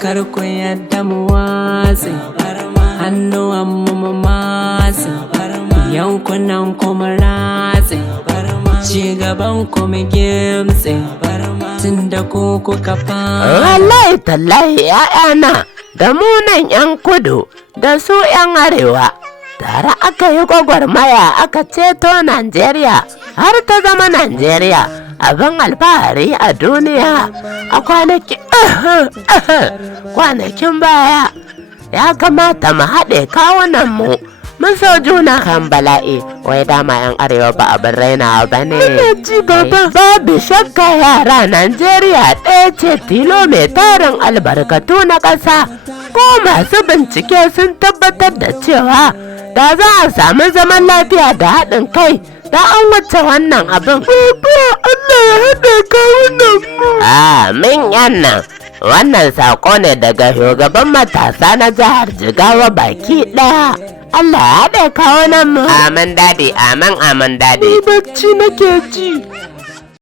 kar ku yadda mu watsi, hannuwan mu matsi, yankunan kuma ratsi, ci gaban ku mu gimtsi, tun da ku kuka fara. Wallahi tallahi ‘ya'yana da mu nan ‘yan kudu da su ‘yan arewa tare aka yi gwagwarmaya aka ceto Najeriya har ta zama Najeriya abin alfahari a duniya a kwanakin baya. Ya kamata mu haɗe kawunanmu mun so juna kan bala'i, wai dama ‘yan arewa ba abin rainawa ba ne. Babu shakka yara, Najeriya ɗaya ce tilo mai tarin albarkatu na ƙasa, ko masu bincike sun tabbatar da cewa da za a sami zaman lafiya da haɗin kai da an wuce wannan abin. Allah ya haɗe kawunanmu. Amin yannan. Wannan saƙo ne daga shugaban matasa na jihar Jigawa baki ɗaya. Allah ya haɗe kawunanmu. Amin dadi, amin dadi. Bacci nake ji.